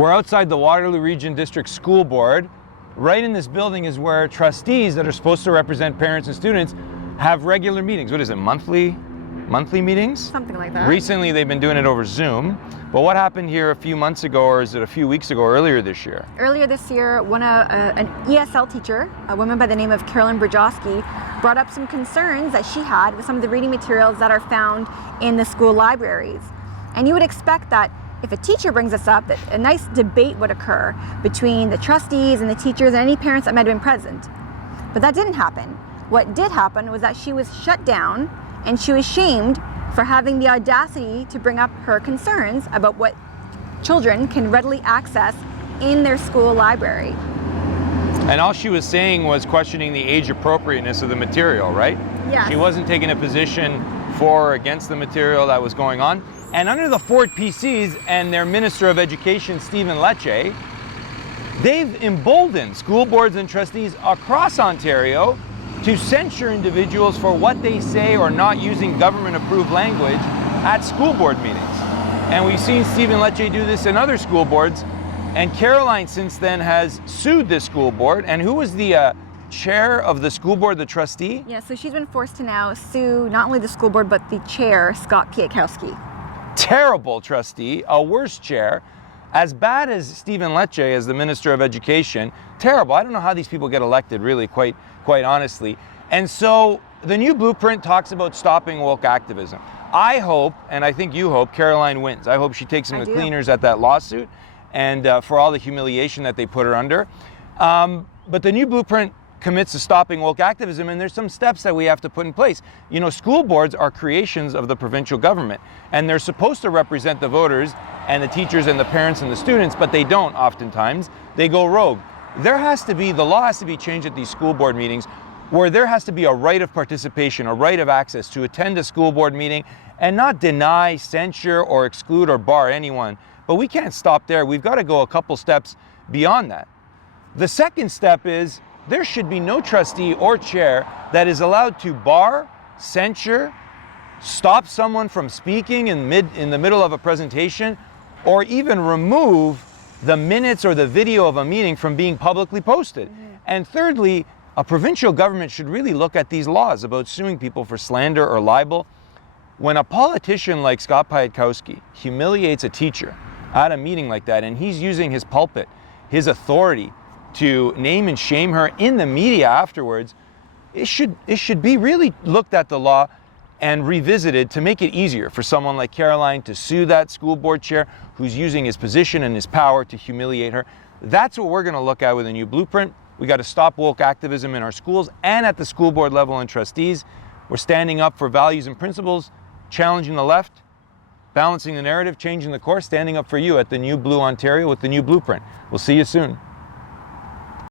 We're outside the Waterloo Region District School Board. Right in this building is where trustees that are supposed to represent parents and students have regular meetings. What is it, monthly meetings? Something like that. Recently they've been doing it over Zoom. But what happened here a few months ago, or is it a few weeks ago, earlier this year? Earlier this year, an ESL teacher, a woman by the name of Carolyn Brzezinski, brought up some concerns that she had with some of the reading materials that are found in the school libraries. And you would expect that if a teacher brings this up, that a nice debate would occur between the trustees and the teachers and any parents that might have been present. But that didn't happen. What did happen was that she was shut down and she was shamed for having the audacity to bring up her concerns about what children can readily access in their school library. And all she was saying was questioning the age appropriateness of the material, right? Yes. She wasn't taking a position for or against the material that was going on. And under the Ford PCs and their Minister of Education, Stephen Lecce, they've emboldened school boards and trustees across Ontario to censure individuals for what they say or not using government-approved language at school board meetings. And we've seen Stephen Lecce do this in other school boards. And Caroline, since then, has sued this school board. And who was the chair of the school board, the trustee? Yeah, so she's been forced to now sue not only the school board, but the chair, Scott Piatkowski. Terrible trustee, a worse chair, as bad as Stephen Lecce as the Minister of Education. Terrible. I don't know how these people get elected, really, quite honestly. And so the new blueprint talks about stopping woke activism. I hope, and I think you hope, Caroline wins. I hope she takes some of the cleaners at that lawsuit and for all the humiliation that they put her under. But the new blueprint commits to stopping woke activism, and there's some steps that we have to put in place. You know, school boards are creations of the provincial government, and they're supposed to represent the voters and the teachers and the parents and the students, but they don't oftentimes. They go rogue. The law has to be changed at these school board meetings where there has to be a right of participation, a right of access to attend a school board meeting and not deny, censure, or exclude or bar anyone. But we can't stop there. We've got to go a couple steps beyond that. The second step is there should be no trustee or chair that is allowed to bar, censure, stop someone from speaking in the middle of a presentation, or even remove the minutes or the video of a meeting from being publicly posted. Mm-hmm. And thirdly, a provincial government should really look at these laws about suing people for slander or libel. When a politician like Scott Piatkowski humiliates a teacher at a meeting like that, and he's using his pulpit, his authority, to name and shame her in the media afterwards, it should be really looked at the law and revisited to make it easier for someone like Caroline to sue that school board chair who's using his position and his power to humiliate her. That's what we're going to look at with a new blueprint. We got to stop woke activism in our schools and at the school board level and trustees. We're standing up for values and principles, challenging the left, balancing the narrative, changing the course, standing up for you at the New Blue Ontario with the new blueprint. We'll see you soon.